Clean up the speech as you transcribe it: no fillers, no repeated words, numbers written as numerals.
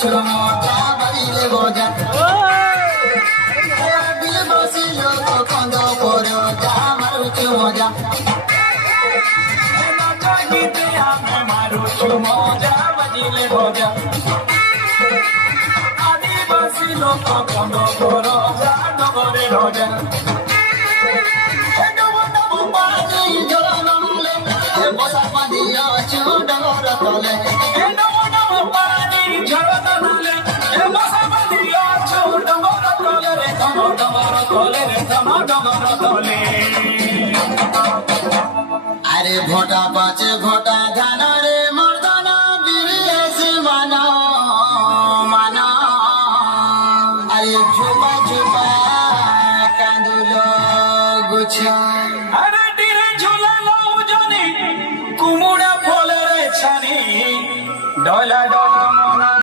মজা বাড়িলে বজা বিল বসিল কন্দ করো যা মারুছু মজা গীতে আমি মারুছু মজা বাজিলে বজা আদিবাসী লোক কন্দ করো যা নগরে রজা বসা পাদিয়া চুডর তলে পানি ঝরত নালে বসা পাদিয়া চুডর তলে রে ডমর তলে রে ডমর তলে আরে ভোটা পাচে ভোটা ধান রে মর্দানা বিরেশ মানা মানা আরে ঝুপা ঝুপা কাঁদুল গুছা আরে তীরে ঝুলালো জনি কুমুড়া ফলের ছানি ডলা ডলা